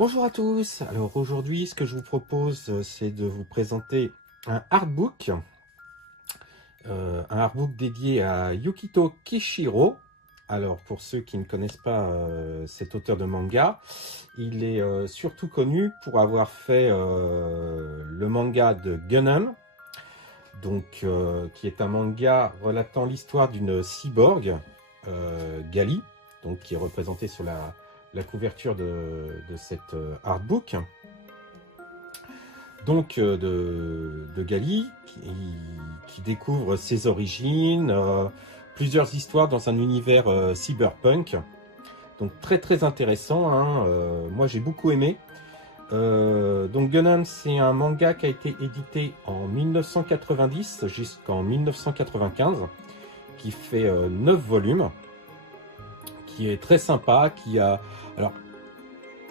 Bonjour à tous. Alors aujourd'hui, ce que je vous propose, c'est de vous présenter un artbook dédié à Yukito Kishiro. Alors pour ceux qui ne connaissent pas cet auteur de manga, il est surtout connu pour avoir fait le manga de Gundam, donc qui est un manga relatant l'histoire d'une cyborg, Gali, donc qui est représentée sur la couverture de cet artbook, donc de Gali, qui découvre ses origines, plusieurs histoires dans un univers cyberpunk, donc très intéressant, hein. Moi j'ai beaucoup aimé. Donc Gundam, c'est un manga qui a été édité en 1990 jusqu'en 1995, qui fait 9 volumes, qui est très sympa, alors,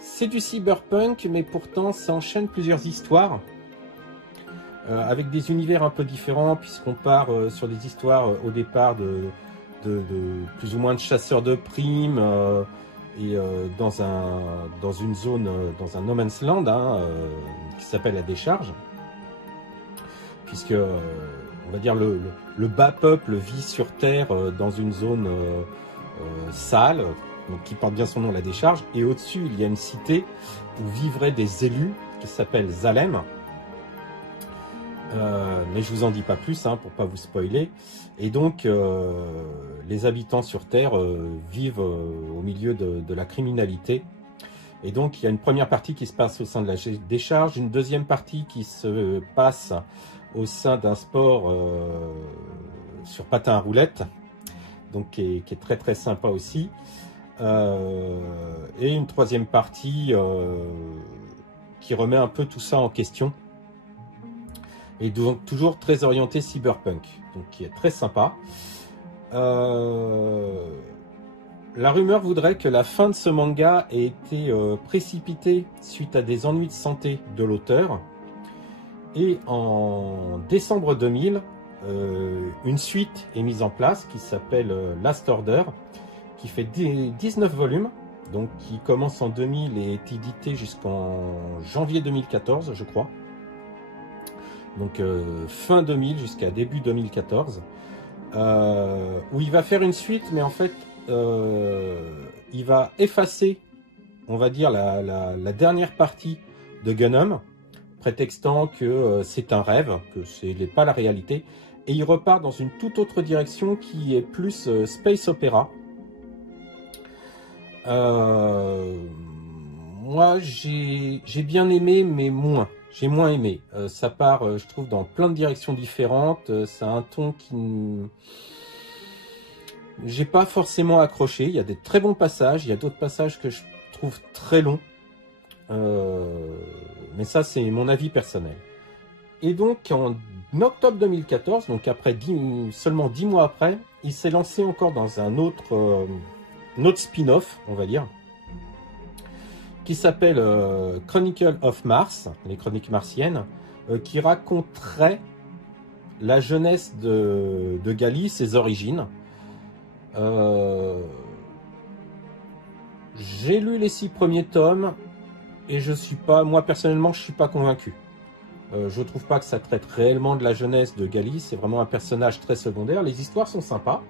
c'est du cyberpunk, mais pourtant ça enchaîne plusieurs histoires, avec des univers un peu différents, puisqu'on part sur des histoires au départ de plus ou moins de chasseurs de primes, et dans une zone, dans un no man's land, hein, qui s'appelle la décharge, puisque on va dire le bas peuple vit sur Terre dans une zone sale, donc qui porte bien son nom, la décharge, et au-dessus il y a une cité où vivraient des élus qui s'appellent Zalem, mais je vous en dis pas plus, hein, pour pas vous spoiler. Et donc les habitants sur Terre vivent au milieu de la criminalité, et donc il y a une première partie qui se passe au sein de la décharge, une deuxième partie qui se passe au sein d'un sport sur patin à roulettes, donc qui est très sympa aussi, et une troisième partie qui remet un peu tout ça en question, et donc toujours très orienté cyberpunk, donc qui est très sympa. La rumeur voudrait que la fin de ce manga ait été précipitée suite à des ennuis de santé de l'auteur, et en décembre 2000, une suite est mise en place qui s'appelle Last Order, qui fait 19 volumes, donc qui commence en 2000 et est édité jusqu'en janvier 2014, je crois. Donc fin 2000 jusqu'à début 2014, où il va faire une suite, mais en fait il va effacer, on va dire, la dernière partie de Gundam, prétextant que c'est un rêve, que ce n'est pas la réalité, et il repart dans une toute autre direction qui est plus space opéra. Moi j'ai bien aimé, mais j'ai moins aimé. Ça part, je trouve, dans plein de directions différentes. Ça a un ton qui j'ai pas forcément accroché. Il y a des très bons passages, il y a d'autres passages que je trouve très longs, mais ça c'est mon avis personnel. Et donc en octobre 2014, donc après seulement 10 mois après, il s'est lancé encore dans un autre spin-off, on va dire, qui s'appelle Chronicle of Mars, les chroniques martiennes, qui raconterait la jeunesse de Gali, ses origines. J'ai lu les 6 premiers tomes et moi personnellement, je suis pas convaincu. Je trouve pas que ça traite réellement de la jeunesse de Gali, c'est vraiment un personnage très secondaire. Les histoires sont sympas,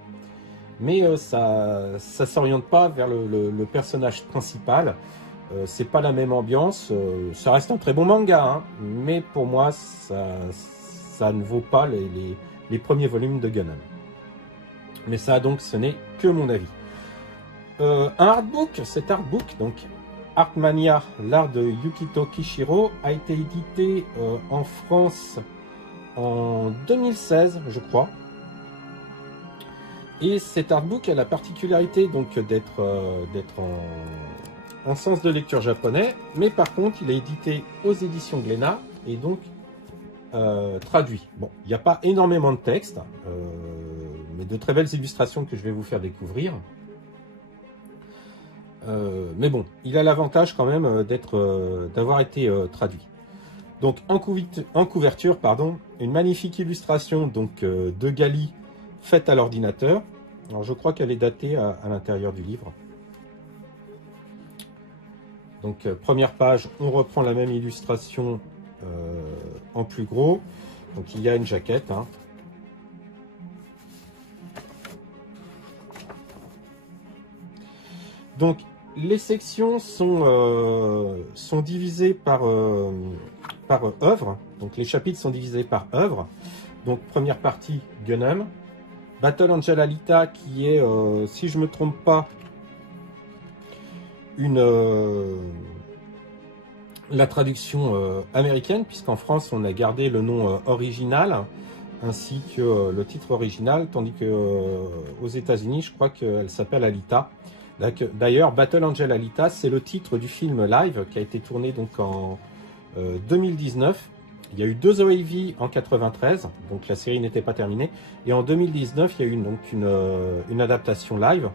mais ça s'oriente pas vers le personnage principal. C'est pas la même ambiance. Ça reste un très bon manga, hein, mais pour moi ça ne vaut pas les premiers volumes de Gundam. Mais ça, donc, ce n'est que mon avis. Un artbook, cet artbook, donc Artmania, l'art de Yukito Kishiro, a été édité en France en 2016, je crois. Et cet artbook a la particularité donc d'être en sens de lecture japonais, mais par contre il est édité aux éditions Glénat et donc traduit. Bon, il n'y a pas énormément de texte, mais de très belles illustrations que je vais vous faire découvrir. Mais bon, il a l'avantage quand même d'avoir été traduit. Donc en couverture, pardon, une magnifique illustration donc de Gali faite à l'ordinateur. Alors je crois qu'elle est datée à l'intérieur du livre. Donc première page, on reprend la même illustration en plus gros. Donc il y a une jaquette. Hein. Donc les sections sont divisées par œuvre. Donc les chapitres sont divisés par œuvre. Donc première partie, Gundam. Battle Angel Alita qui est, si je ne me trompe pas, la traduction américaine, puisqu'en France on a gardé le nom original ainsi que le titre original, tandis que aux États-Unis je crois qu'elle s'appelle Alita. D'ailleurs, Battle Angel Alita, c'est le titre du film live qui a été tourné donc en 2019. Il y a eu 2 OAV en 93, donc la série n'était pas terminée. Et en 2019, il y a eu donc une adaptation live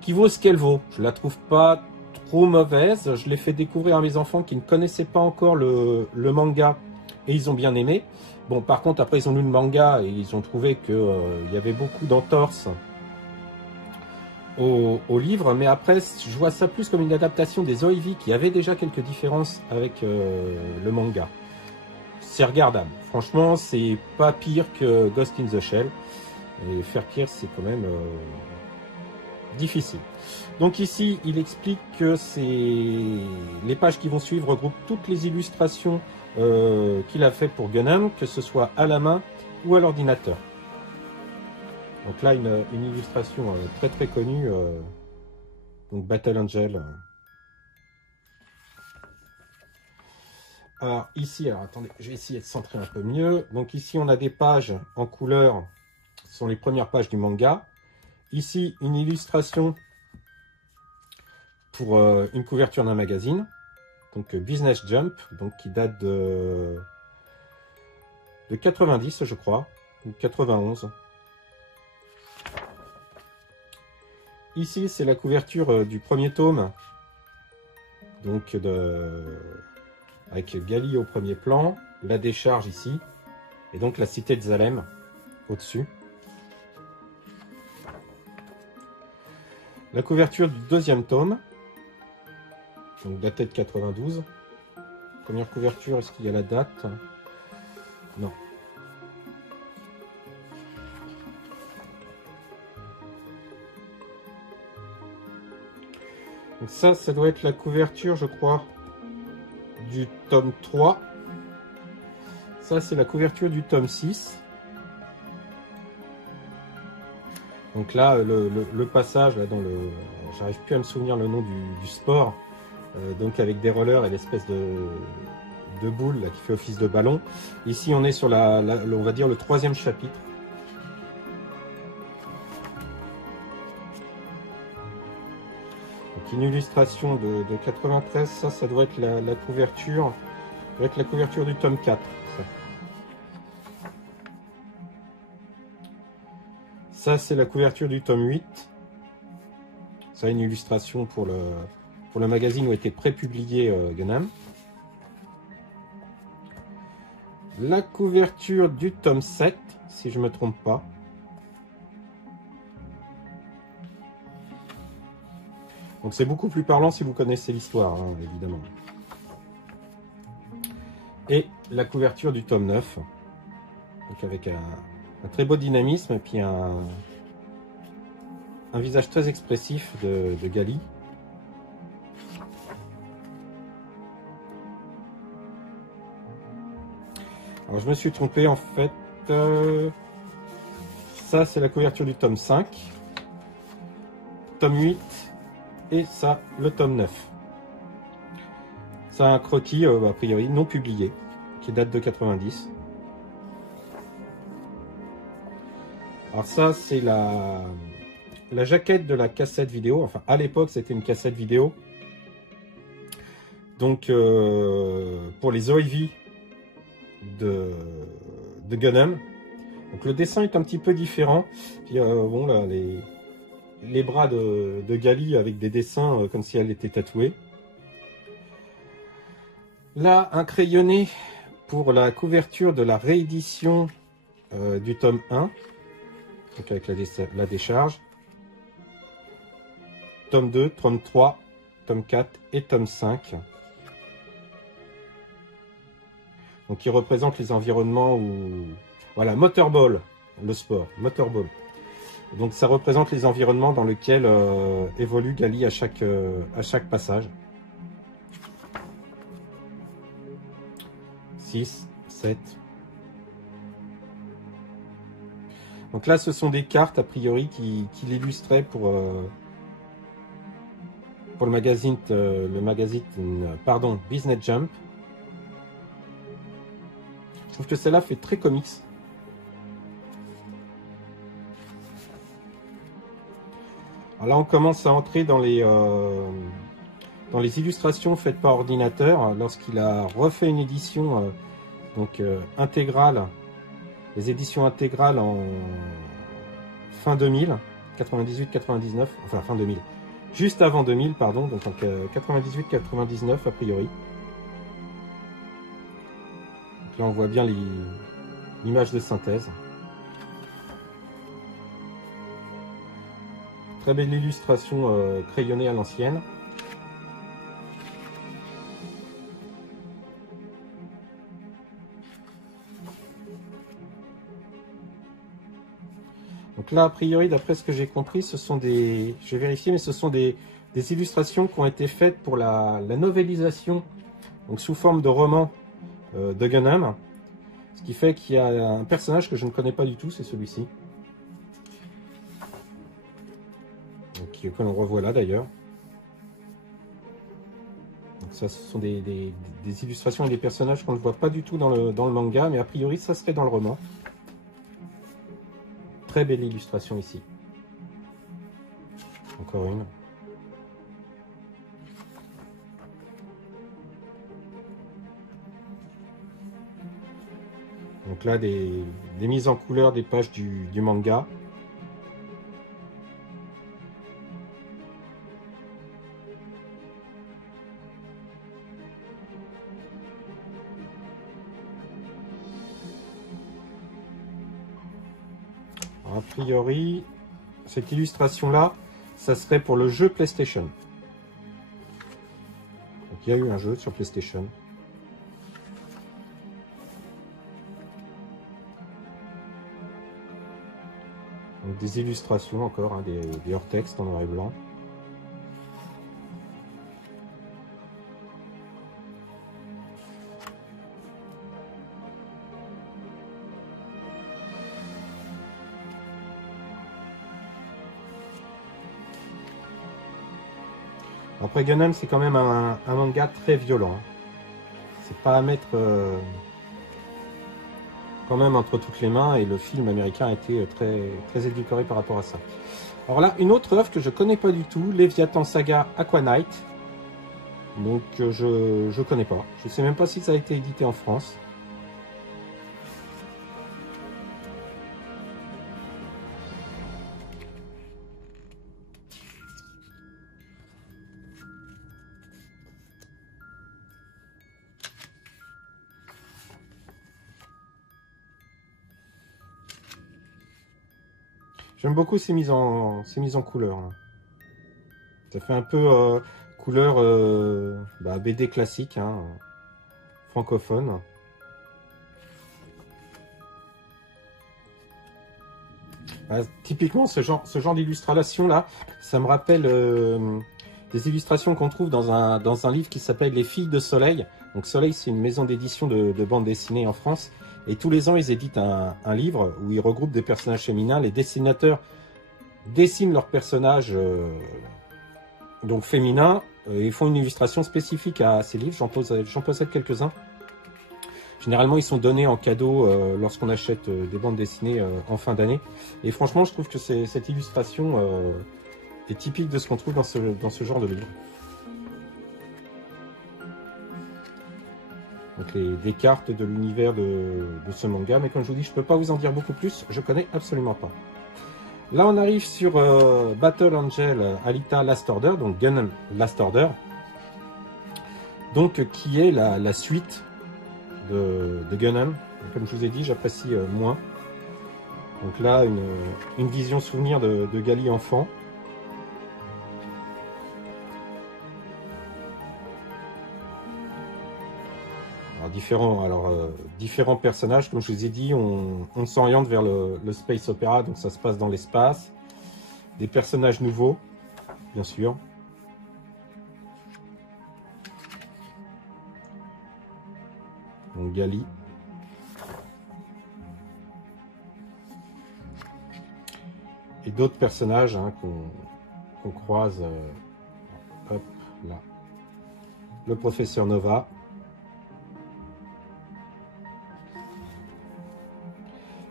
qui vaut ce qu'elle vaut. Je la trouve pas trop mauvaise. Je l'ai fait découvrir à mes enfants qui ne connaissaient pas encore le manga et ils ont bien aimé. Bon, par contre, après ils ont lu le manga et ils ont trouvé qu'il y avait beaucoup d'entorses au livre, mais après je vois ça plus comme une adaptation des OAV qui avait déjà quelques différences avec le manga. C'est regardable, franchement c'est pas pire que Ghost in the Shell, et faire pire c'est quand même difficile. Donc ici il explique que les pages qui vont suivre regroupent toutes les illustrations qu'il a fait pour Gundam, que ce soit à la main ou à l'ordinateur. Donc là, une illustration très très connue, donc Battle Angel. Alors ici, alors attendez, je vais essayer de centrer un peu mieux. Donc ici, on a des pages en couleur, ce sont les premières pages du manga. Ici, une illustration pour une couverture d'un magazine, donc Business Jump, donc qui date de 90, je crois, ou 91. Ici, c'est la couverture du premier tome, donc avec Gali au premier plan, la décharge ici, et donc la cité de Zalem au-dessus. La couverture du deuxième tome, donc datée de 92. Première couverture, est-ce qu'il y a la date? Non. Donc ça doit être la couverture, je crois, du tome 3. Ça, c'est la couverture du tome 6. Donc là, le passage, là, dans le... J'arrive plus à me souvenir le nom du sport. Donc avec des rollers et l'espèce de boule là, qui fait office de ballon. Ici, on est sur on va dire le 3e chapitre. Une illustration de 93, ça doit être la couverture, avec la couverture du tome 4. Ça c'est la couverture du tome 8. Ça, une illustration pour le magazine où était prépublié Gundam. La couverture du tome 7, si je ne me trompe pas. Donc c'est beaucoup plus parlant si vous connaissez l'histoire, hein, évidemment. Et la couverture du tome 9, donc avec un très beau dynamisme et puis un visage très expressif de Gali. Alors je me suis trompé en fait, ça c'est la couverture du tome 5, tome 8, et ça, le tome 9. Ça a un croquis, a priori, non publié, qui date de 90. Alors ça, c'est la jaquette de la cassette vidéo. Enfin, à l'époque, c'était une cassette vidéo. Donc, pour les OAV de Gundam. Donc, le dessin est un petit peu différent. Puis, bon, là, les bras de Gali avec des dessins comme si elle était tatouée. Là, un crayonné pour la couverture de la réédition du tome 1, donc avec la décharge. Tome 2, tome 3 tome 4 et tome 5. Donc qui représente les environnements où... Voilà, Motorball, le sport, Motorball. Donc ça représente les environnements dans lesquels évolue Gali à chaque passage. 6, 7. Donc là, ce sont des cartes, a priori, qui l'illustraient pour le magazine, pardon, Business Jump. Je trouve que celle-là fait très comics. Alors là, on commence à entrer dans les illustrations faites par ordinateur, lorsqu'il a refait une édition intégrale, les éditions intégrales en fin 2000, 98-99, enfin fin 2000, juste avant 2000, pardon, donc en 98-99 a priori. Donc là, on voit bien l'image de synthèse. Très belle illustration crayonnée à l'ancienne. Donc là, a priori, d'après ce que j'ai compris, ce sont des... Je vais vérifier, mais ce sont des illustrations qui ont été faites pour la novélisation, donc sous forme de roman de Gundam. Ce qui fait qu'il y a un personnage que je ne connais pas du tout, c'est celui-ci. Que l'on revoit là d'ailleurs. Donc ça, ce sont des illustrations et des personnages qu'on ne voit pas du tout dans le manga, mais a priori, ça serait dans le roman. Très belle illustration ici. Encore une. Donc là, des mises en couleur des pages du manga. A priori, cette illustration-là, ça serait pour le jeu PlayStation. Donc, il y a eu un jeu sur PlayStation. Donc, des illustrations encore, hein, des hors-textes en noir et blanc. Après, Gundam, c'est quand même un manga très violent. Hein. C'est pas à mettre quand même entre toutes les mains, et le film américain a été très édulcoré par rapport à ça. Alors là, une autre œuvre que je connais pas du tout, Léviathan Saga Aqua Knight. Donc je connais pas. Je sais même pas si ça a été édité en France. J'aime beaucoup ces mises en couleur. Hein. Ça fait un peu couleur BD classique, hein, francophone. Typiquement, ce genre d'illustration là, ça me rappelle des illustrations qu'on trouve dans un livre qui s'appelle Les Filles de Soleil. Donc Soleil, c'est une maison d'édition de bande dessinée en France. Et tous les ans, ils éditent un livre où ils regroupent des personnages féminins. Les dessinateurs dessinent leurs personnages donc féminins. Ils font une illustration spécifique à ces livres. J'en possède quelques-uns. Généralement, ils sont donnés en cadeau lorsqu'on achète des bandes dessinées en fin d'année. Et franchement, je trouve que cette illustration est typique de ce qu'on trouve dans ce genre de livre. Donc des cartes de l'univers de ce manga, mais comme je vous dis, je ne peux pas vous en dire beaucoup plus, je connais absolument pas. Là, on arrive sur Battle Angel Alita Last Order, donc Gundam Last Order, donc qui est la suite de Gundam. Comme je vous ai dit, j'apprécie moins. Donc là, une vision souvenir de Gali enfant. différents personnages, comme je vous ai dit, on s'oriente vers le space opéra, donc ça se passe dans l'espace. Des personnages nouveaux, bien sûr. Donc Gali. Et d'autres personnages hein, qu'on croise. Hop, là. Le professeur Nova.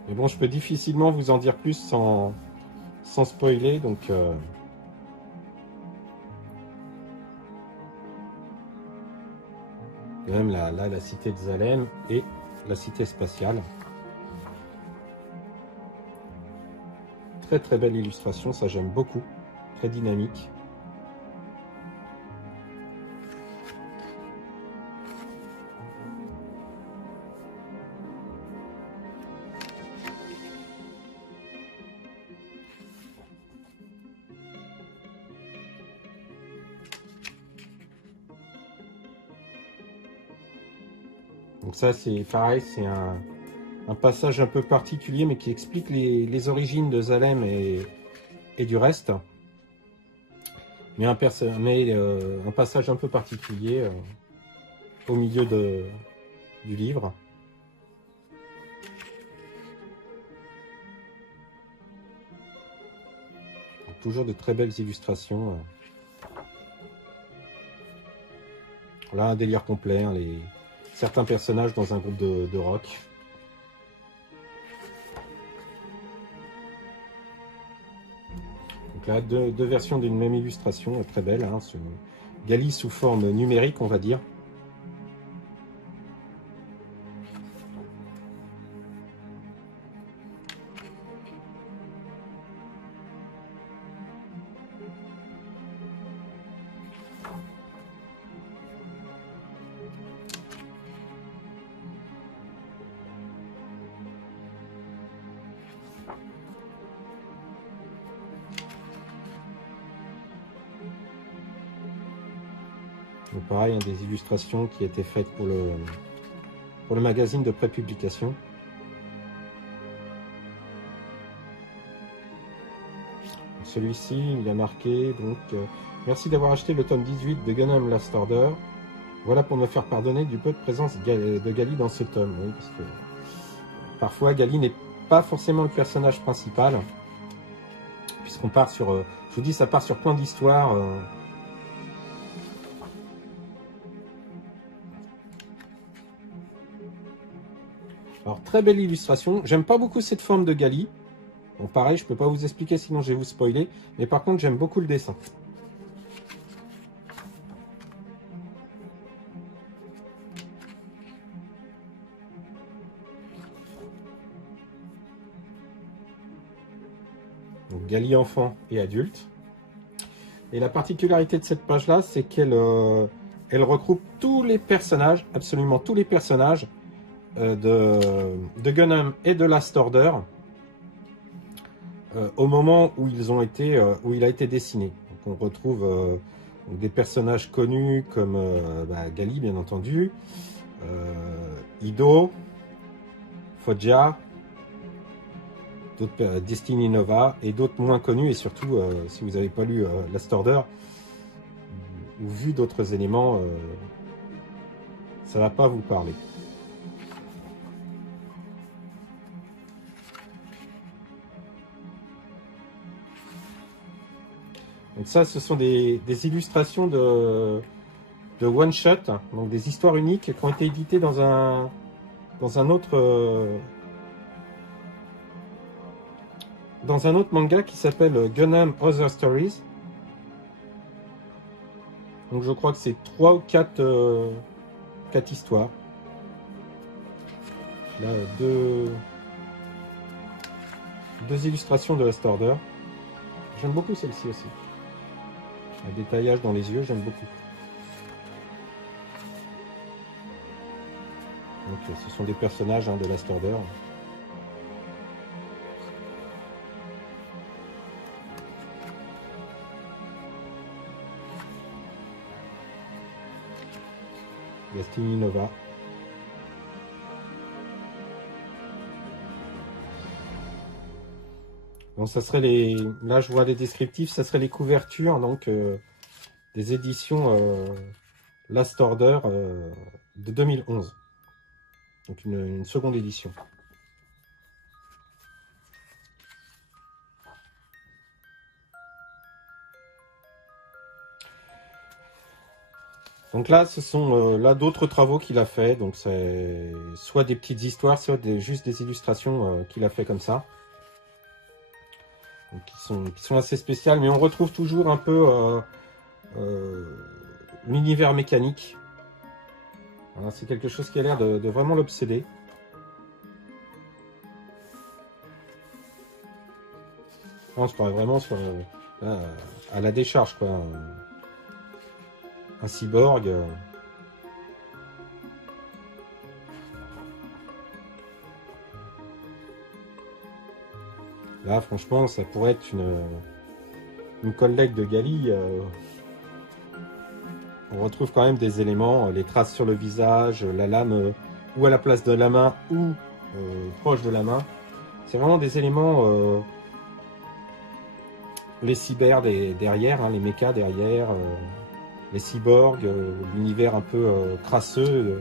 Mais bon, je peux difficilement vous en dire plus sans spoiler, donc... Même là, la cité de Zalem et la cité spatiale. Très très belle illustration, ça j'aime beaucoup. Très dynamique. Donc ça c'est pareil, c'est un passage un peu particulier mais qui explique les origines de Zalem et du reste. Mais un passage un peu particulier au milieu du livre. Donc, toujours de très belles illustrations. Là un délire complet, hein, certains personnages dans un groupe de rock. Donc là, deux versions d'une même illustration, très belle. Hein, ce Gali sous forme numérique, on va dire. Donc pareil, hein, des illustrations qui étaient faites pour le magazine de prépublication. Celui-ci, il a marqué donc merci d'avoir acheté le tome 18 de Gundam Last Order. Voilà pour me faire pardonner du peu de présence de Gali dans ce tome. Oui, parce que parfois Gali n'est pas forcément le personnage principal, puisqu'on part sur, je vous dis, ça part sur plein d'histoires. Alors très belle illustration. J'aime pas beaucoup cette forme de Gali. Bon pareil, je peux pas vous expliquer sinon je vais vous spoiler. Mais par contre j'aime beaucoup le dessin. Donc Gali enfant et adulte. Et la particularité de cette page là, c'est qu'elle elle regroupe tous les personnages, absolument tous les personnages de Gundam et de Last Order au moment où où il a été dessiné. Donc on retrouve des personnages connus comme Gali bien entendu, Ido, Foggia, d'autres Destiny Nova et d'autres moins connus, et surtout si vous n'avez pas lu Last Order ou vu d'autres éléments, ça va pas vous parler. Donc ça, ce sont des illustrations de one shot, donc des histoires uniques qui ont été éditées dans un autre manga qui s'appelle Gundam Other Stories. Donc je crois que c'est 3 ou 4 histoires. Là, deux illustrations de Last Order. J'aime beaucoup celle-ci aussi. Un détaillage dans les yeux, j'aime beaucoup. Donc ce sont des personnages de Last Order. Destiny Nova. Donc ça serait les, là je vois les descriptifs, ça serait les couvertures donc des éditions Last Order de 2011. Donc une seconde édition. Donc là, ce sont là d'autres travaux qu'il a fait. Donc c'est soit des petites histoires, soit juste des illustrations qu'il a fait comme ça. Donc, qui sont assez spéciales, mais on retrouve toujours un peu l'univers mécanique. Voilà, c'est quelque chose qui a l'air de vraiment l'obséder. On se croirait vraiment sur à la décharge, quoi. Un cyborg. Là, franchement, ça pourrait être une collègue de Gali. On retrouve quand même des éléments, les traces sur le visage, la lame ou à la place de la main ou proche de la main. C'est vraiment des éléments, les cyber derrière, hein, les mechas derrière, les cyborgs, l'univers un peu crasseux.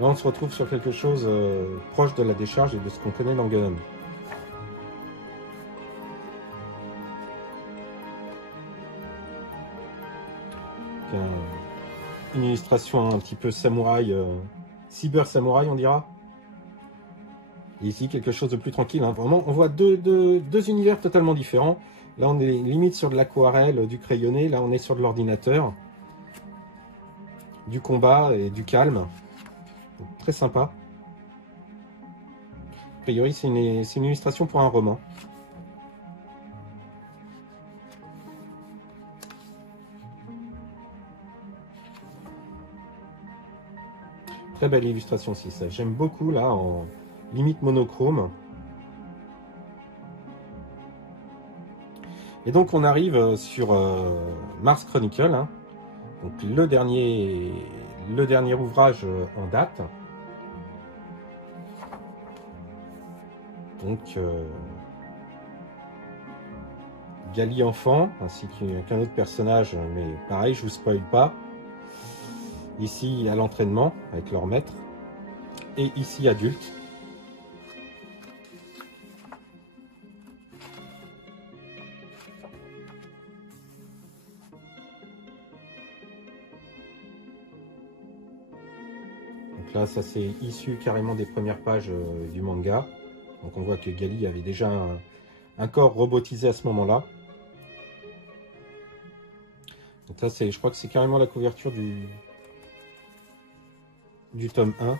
Là, on se retrouve sur quelque chose proche de la décharge et de ce qu'on connaît dans Gundam. Une illustration un petit peu samouraï, cyber samouraï on dira. Et ici quelque chose de plus tranquille, hein. Vraiment on voit deux univers totalement différents. Là on est limite sur de l'aquarelle, du crayonné, là on est sur de l'ordinateur, du combat et du calme. Donc, très sympa. A priori c'est une illustration pour un roman. Très belle illustration aussi, ça. J'aime beaucoup là, en limite monochrome. Et donc on arrive sur Mars Chronicle, hein. Donc le dernier ouvrage en date. Donc Gali enfant, ainsi qu'un autre personnage, mais pareil, je vous spoil pas. Ici à l'entraînement avec leur maître, et ici adulte. Donc là, ça c'est issu carrément des premières pages du manga. Donc on voit que Gali avait déjà un corps robotisé à ce moment-là. Donc là, je crois que c'est carrément la couverture du tome 1.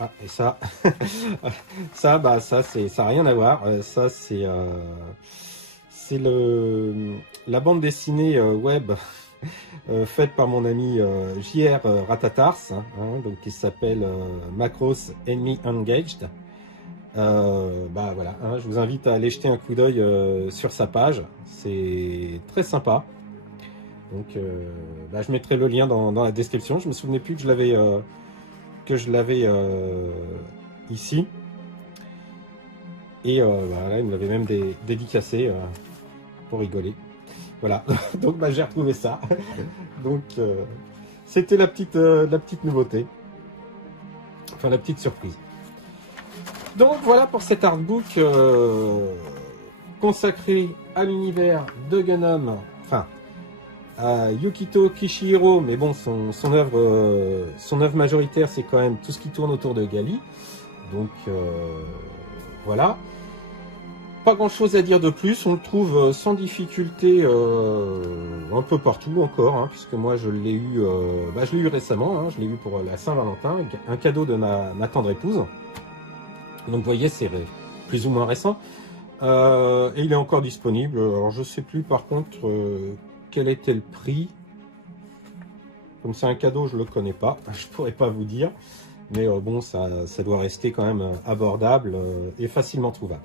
Ah, et ça, ça n'a rien à voir. Ça, c'est la bande dessinée web faite par mon ami JR Ratatars, hein, donc qui s'appelle Macross Enemy Engaged. Voilà, hein, je vous invite à aller jeter un coup d'œil sur sa page. C'est très sympa. Donc, je mettrai le lien dans la description. Je me souvenais plus que je l'avais ici. Et là, il me l'avait même dédicacé pour rigoler. Voilà. Donc, j'ai retrouvé ça. Donc, c'était la petite nouveauté. Enfin, la petite surprise. Donc, voilà pour cet artbook consacré à l'univers de Gundam. Enfin, à Yukito Kishihiro, mais bon, son œuvre majoritaire, c'est quand même tout ce qui tourne autour de Gali. Donc voilà. Pas grand chose à dire de plus, on le trouve sans difficulté un peu partout encore, hein, puisque moi je l'ai eu récemment, hein, je l'ai eu pour la Saint-Valentin, un cadeau de ma tendre épouse. Donc vous voyez, c'est plus ou moins récent. Et il est encore disponible. Alors je sais plus par contre quel était le prix. Comme c'est un cadeau, je le connais pas, je pourrais pas vous dire. Mais bon, ça doit rester quand même abordable et facilement trouvable.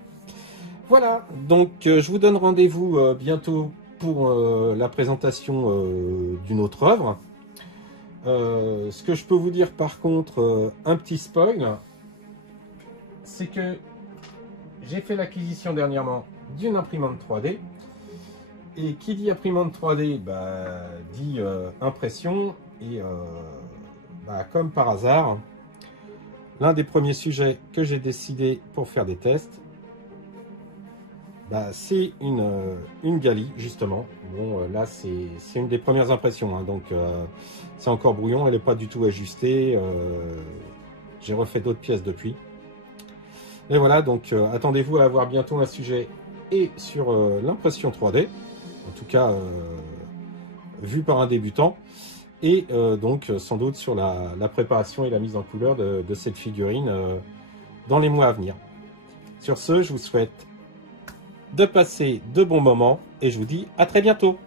Voilà, donc je vous donne rendez-vous bientôt pour la présentation d'une autre œuvre. Ce que je peux vous dire par contre, un petit spoil, c'est que j'ai fait l'acquisition dernièrement d'une imprimante 3D. Et qui dit imprimante 3D, bah, dit impression. Et bah, comme par hasard, l'un des premiers sujets que j'ai décidé pour faire des tests, bah, c'est une Gali, justement. Bon, là, c'est une des premières impressions, hein, donc c'est encore brouillon, elle n'est pas du tout ajustée. J'ai refait d'autres pièces depuis. Et voilà, donc attendez-vous à avoir bientôt un sujet et sur l'impression 3D, en tout cas vu par un débutant, et donc sans doute sur la préparation et la mise en couleur de cette figurine dans les mois à venir. Sur ce, je vous souhaite de passer de bons moments et je vous dis à très bientôt.